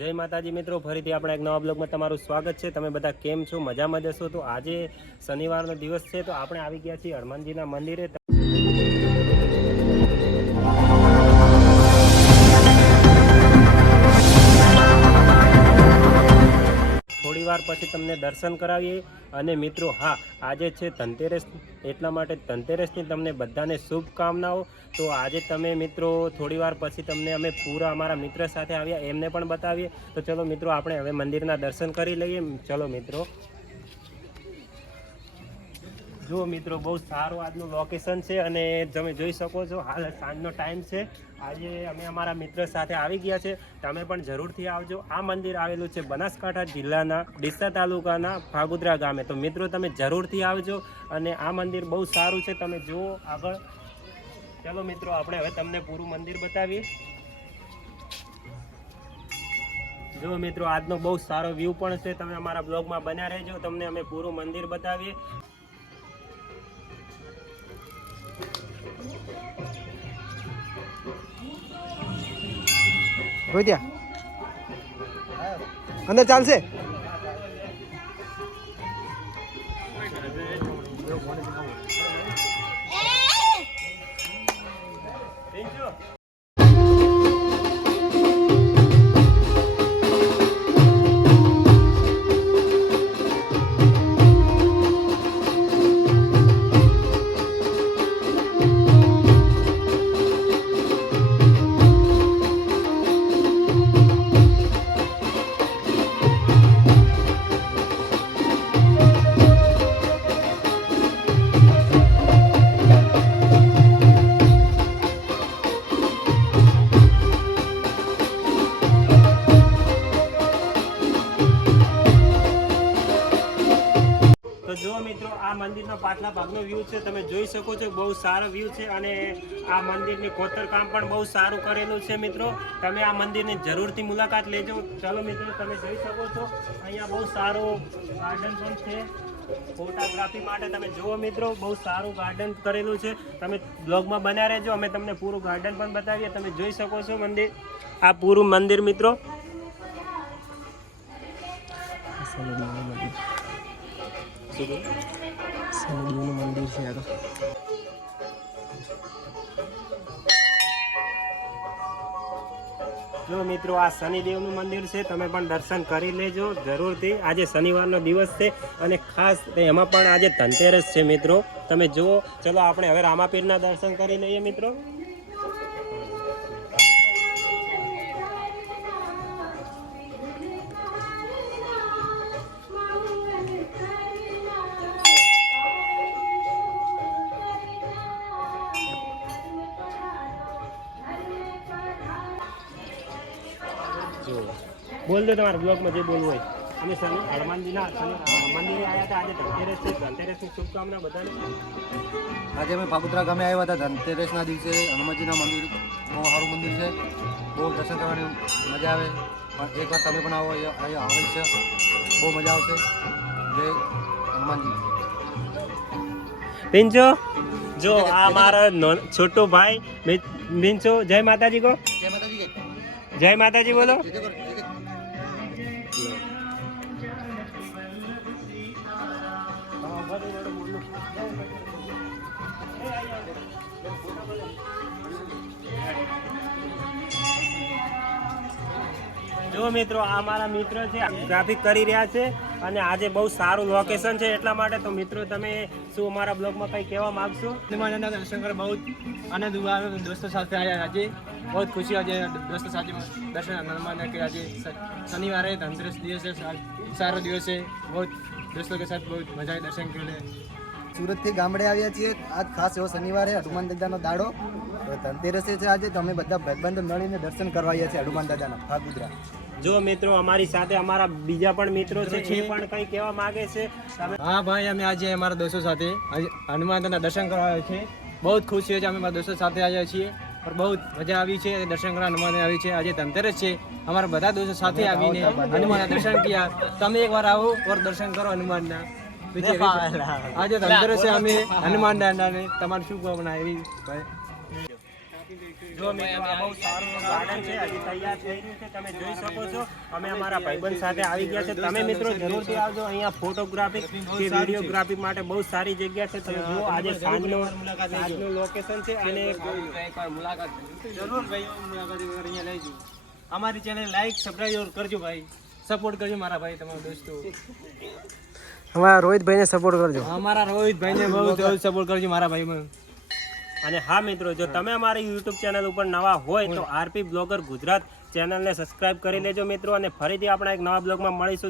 જય માતાજી મિત્રો, ફરીથી આપણે એક નવા બ્લોગમાં તમારું સ્વાગત છે। તમે બધા કેમ છો? મજામાં જશો? તો આજે શનિવારનો દિવસ છે, તો આપણે આવી ગયા છીએ હનુમાનજીના મંદિરે। થોડી વાર પછી તમને દર્શન કરાવીએ। અને મિત્રો હા, આજે છે ધનતેરસ, એટલા માટે ધનતેરસની તમને બધાને શુભકામનાઓ। તો આજે તમે મિત્રો થોડી વાર પછી તમને અમે પૂરા અમારા મિત્ર સાથે આવ્યા એમને પણ બતાવીએ। તો ચલો મિત્રો, આપણે હવે મંદિરના દર્શન કરી લઈએ। ચલો મિત્રો, જો મિત્રો બહુ સારું આજનું લોકેશન છે અને તમે જોઈ શકો છો હાલ સાંજનો ટાઈમ છે। આજે અમે અમારા મિત્ર સાથે આવી ગયા છે, તમે પણ જરૂરથી આવજો। આ મંદિર આવેલું છે બનાસકાંઠા જિલ્લાના ડીસા તાલુકાના ફાગુદરા ગામે। તો મિત્રો તમે જરૂરથી આવજો અને આ મંદિર બહુ સારું છે, તમે જુઓ આગળ। ચાલો મિત્રો, આપણે હવે તમને પૂરું મંદિર બતાવીએ। જો મિત્રો, આજનો બહુ સારો વ્યૂ પણ છે, તમે અમારા બ્લોગમાં બન્યા રહેજો, તમને અમે પૂરું મંદિર બતાવીએ। અંદર ચાલશે। તો જો મિત્રો, આ મંદિરનો પાછલા ભાગનો વ્યૂ છે, તમે જોઈ શકો છો, બહુ સારો વ્યૂ છે। અને આ મંદિરની કોતરકામ પણ બહુ સારું કરેલું છે। મિત્રો તમે આ મંદિરની જરૂરથી મુલાકાત લેજો। ચાલો મિત્રો, તમે જોઈ શકો છો અહીંયા બહુ સારું ગાર્ડન પણ છે ફોટોગ્રાફી માટે। તમે જુઓ મિત્રો, બહુ સારું ગાર્ડન કરેલું છે, તમે બ્લોગમાં બન્યા રહેજો, અમે તમને પૂરું ગાર્ડન પણ બતાવીએ। તમે જોઈ શકો છો મંદિર, આ પૂરું મંદિર મિત્રો। મંદિર છે આ તો। જો મિત્રો, આ શનિદેવનું મંદિર છે, તમે પણ દર્શન કરી લેજો જરૂરથી। આજે શનિવારનો દિવસ છે અને ખાસ એમાં પણ આજે ધનતેરસ છે મિત્રો, તમે જુઓ। ચલો આપણે હવે રામાપીરના દર્શન કરી લઈએ મિત્રો। બોલ દો તમારા બ્લોગમાં જે બોલવું હોય। અને હનુમાનજીના મંદિરે આવ્યા હતા, આજે ધનતેરસ છે, ધનતેરસની શુભકામના બધાને। આજે અમે ફાગુદરા ગામે આવ્યા હતા ધનતેરસના દિવસે। હનુમાનજીના મંદિર બહુ સારું મંદિર છે, બહુ દર્શન કરવાની મજા આવે। પણ એકવાર તમે પણ આવો, અહીંયા અવશ્ય બહુ મજા આવશે। જય હનુમાનજી। પિંચો, જો આ મારો છોટો ભાઈ પિંચો, જય માતાજી કો। જય માતાજી, જય માતાજી બોલો। જો મિત્રો, આ મારા મિત્ર છે, ટ્રાફિક કરી રહ્યા છે અને આજે બહુ સારું લોકેશન છે, એટલા માટે। તો મિત્રો તમે શું અમારા બ્લોગમાં કંઈ કહેવા માગશો? हनुमान दर्शन कर बहुत आनंद हुआ। दोस्तों साथ आया आज, बहुत खुशी आज दोस्तों साथ दर्शन हनुमान के। आज शनिवार है, धनतेरस दिवस है, सारो दिवस है, बहुत दोस्तों के साथ बहुत मजा है दर्शन के लिए। સુરતથી ગામડે આવ્યા છીએ। આજ ખાસ એવો શનિવારે હનુમાન દાદાનો દાડો, ધનતેરસે છે આજે। તમે બધા ભાઈબંધો મળીને દર્શન કરવા આવ્યા છીએ હનુમાન દાદાના ફાગુદરા। જો મિત્રો, અમારી સાથે અમારા બીજા પણ મિત્રો છે, એ પણ કંઈ કહેવા માંગે છે। हाँ भाई, हमें आज हमारा दोस्तों साथ हनुमान दादा दर्शन કરવા છે। बहुत खुशी है, અમે મારા દોસ્તો સાથે આવ્યા છીએ और बहुत મજા આવી છે દર્શન કરવા હનુમાન આવી છે। આજે ધનતેરસ છે, અમારા બધા દોસ્તો સાથે આવીને હનુમાનના દર્શન કર્યા। તમે એકવાર આવો और દર્શન કરો હનુમાનના। આજે ધનતેરસ છે, અમે હનુમાન દાદાને તમારી શુભકામના એવી ભાઈ। જો મિત્રો આ બહુ સારું ગાર્ડન છે, હજી તૈયાર થઈ રહ્યું છે, તમે જોઈ શકો છો. અમે અમારા ભાઈબંધ સાથે આવી ગયા છે. તમે મિત્રો જરૂરથી આવજો. અહીંયા ફોટોગ્રાફી કે વિડીયોગ્રાફી માટે બહુ સારી જગ્યા છે. તમે જુઓ આજે સાંજનું લોકેશન છે અને જરૂર ભાઈ મુલાકાત અહીંયા લઈજો. અમારી ચેનલ લાઈક સબસ્ક્રાઇબ કરજો ભાઈ, સપોર્ટ કરજો મારા ભાઈ, તમારા દોસ્તો. અમારા રોહિતભાઈને સપોર્ટ કરજો. અમારા રોહિતભાઈને બહુ સપોર્ટ કરજો મારા ભાઈ. અને હા મિત્રો, જો તમે અમારી યુટ્યુબ ચેનલ ઉપર નવા હોય તો આરપી બ્લોગર ગુજરાત ચેનલને સબસ્ક્રાઇબ કરી લેજો મિત્રો. અને ફરીથી આપણા એક નવા બ્લોગમાં મળીશું.